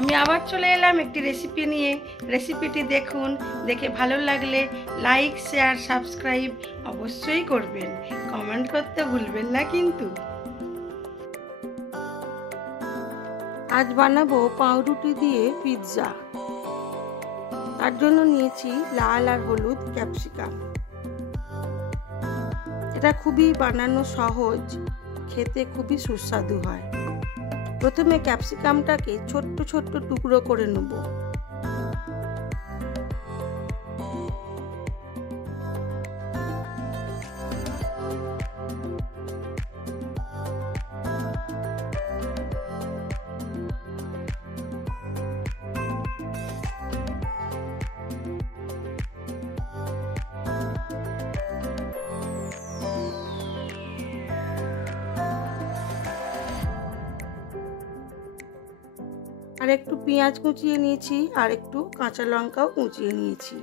আমি আবার চলে এলাম একটি রেসিপি নিয়ে। রেসিপিটি দেখুন, দেখে ভালো লাগলে লাইক, শেয়ার, সাবস্ক্রাইব অবশ্যই করবেন। কমেন্ট করতে ভুলবেন না কিন্তু। আজ বানাবো পাউরুটি দিয়ে পিৎজা। তার জন্য নিয়েছি লাল আর হলুদ ক্যাপসিকাম। এটা খুবই বানানো সহজ, খেতে খুবই সুস্বাদু হয়। প্রথমে ক্যাপসিকামটাকে ছোট্ট ছোট্ট টুকরো করে নেব। আর একটু পেঁয়াজ কুচিয়ে নিয়েছি, আর একটু কাঁচা লঙ্কাও কুচিয়ে নিয়েছি।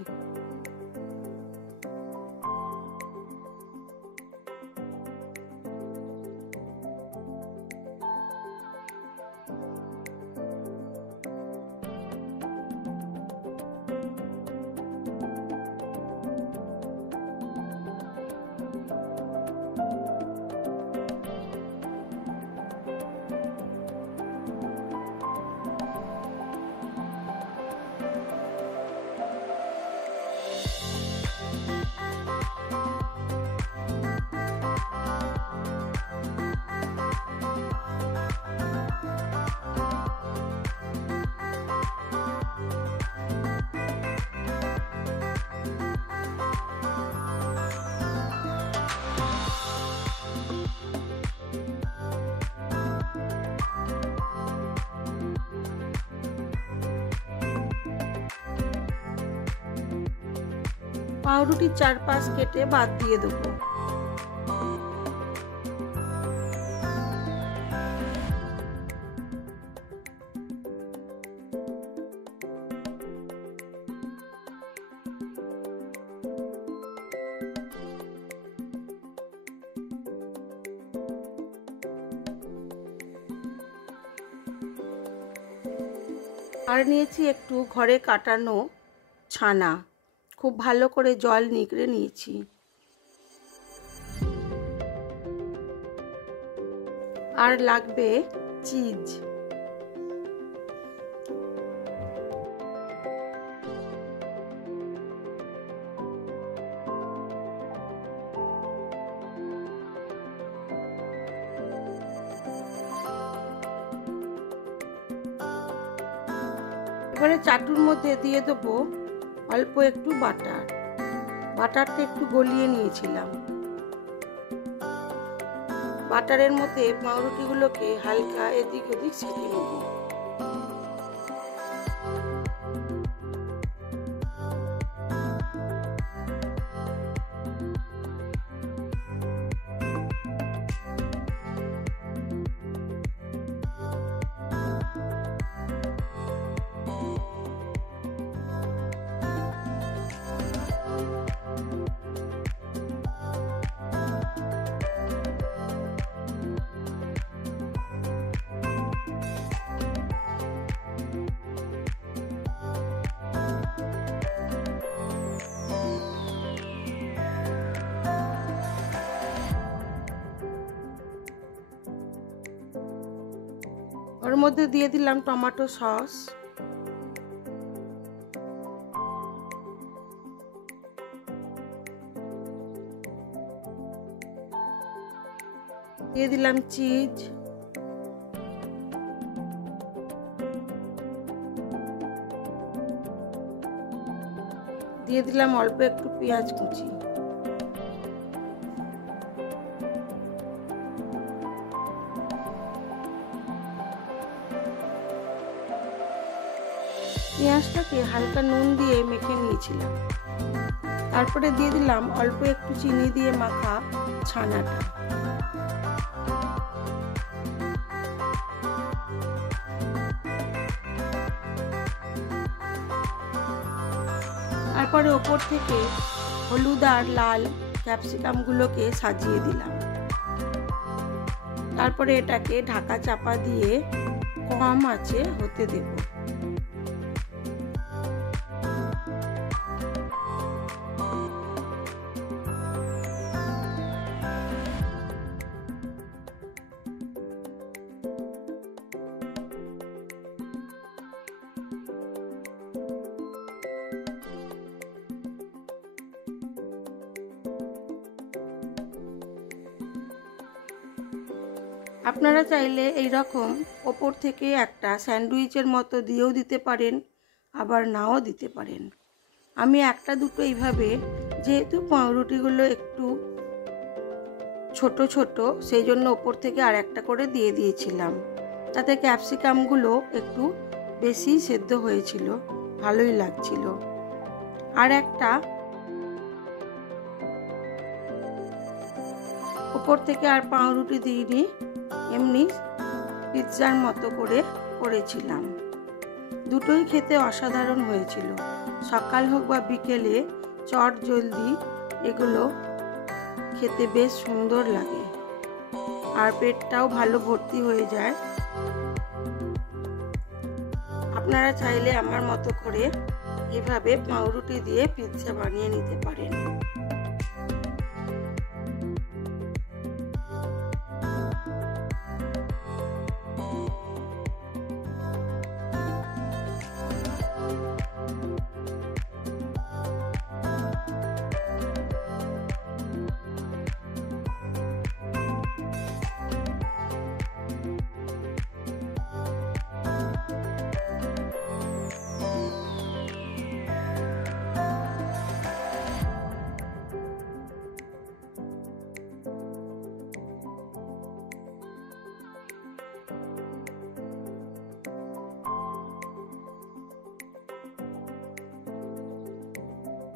পাউরুটির চারপাশ কেটে বাদ দিয়ে দেবো। আর নিয়েছি একটু ঘরে কাটানো ছানা, খুব ভালো করে জল নিগড়ে নিয়েছি। আর লাগবে চিজ। এবারে চাটুর মধ্যে দিয়ে দেবো অল্প একটু বাটার। বাটারটা একটু গলিয়ে নিয়েছিলাম। বাটারের মধ্যে পাউরুটিগুলোকে হালকা এদিক ওদিক সেঁকে নেব। ওর মধ্যে দিয়ে দিলাম টমেটো সস, দিয়ে দিলাম চিজ, দিয়ে দিলাম অল্প একটু পেঁয়াজ কুচি। পেঁয়াজটাকে হালকা নুন দিয়ে মেখে নিয়েছিলাম। তারপরে দিয়ে দিলাম অল্প একটু চিনি দিয়ে মাখা ছানাটা। তারপরে ওপর থেকে হলুদ আর লাল ক্যাপসিকামগুলোকে সাজিয়ে দিলাম। তারপরে এটাকে ঢাকা চাপা দিয়ে কম আঁচে হতে দেব। আপনারা চাইলে এই রকম ওপর থেকে একটা স্যান্ডউইচের মতো দিয়েও দিতে পারেন, আবার নাও দিতে পারেন। আমি একটা দুটো এইভাবে, যেহেতু পাউরুটিগুলো একটু ছোট ছোট, সেই জন্য ওপর থেকে আর একটা করে দিয়ে দিয়েছিলাম। তাতে ক্যাপসিকামগুলো একটু বেশি সেদ্ধ হয়েছিল, ভালোই লাগছিল। আর একটা ওপর থেকে আর পাউরুটি দিইনি, এমনি পিৎজার মতো করে করেছিলাম। দুটোই খেতে অসাধারণ হয়েছিল। সকাল হোক বা বিকেলে চট জলদি এগুলো খেতে বেশ সুন্দর লাগে, আর পেটটাও ভালো ভর্তি হয়ে যায়। আপনারা চাইলে আমার মতো করে এভাবে পাউরুটি দিয়ে পিৎজা বানিয়ে নিতে পারেন।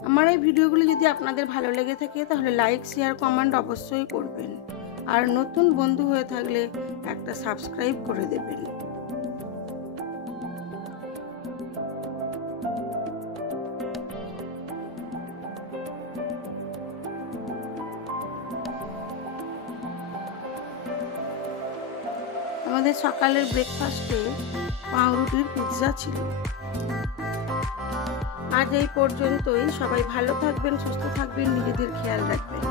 আমার এই ভিডিওগুলি যদি আপনাদের ভালো লেগে থাকে তাহলে লাইক, শেয়ার, কমেন্ট অবশ্যই করবেন। আর নতুন বন্ধু হয়ে থাকলে একটা সাবস্ক্রাইব করে দেবেন। আমাদের সকালের ব্রেকফাস্টে পাউরুটির পিৎজা ছিল। আজ এই পর্যন্তই। সবাই ভালো থাকবেন, সুস্থ থাকবেন, নিজেদের খেয়াল রাখবেন।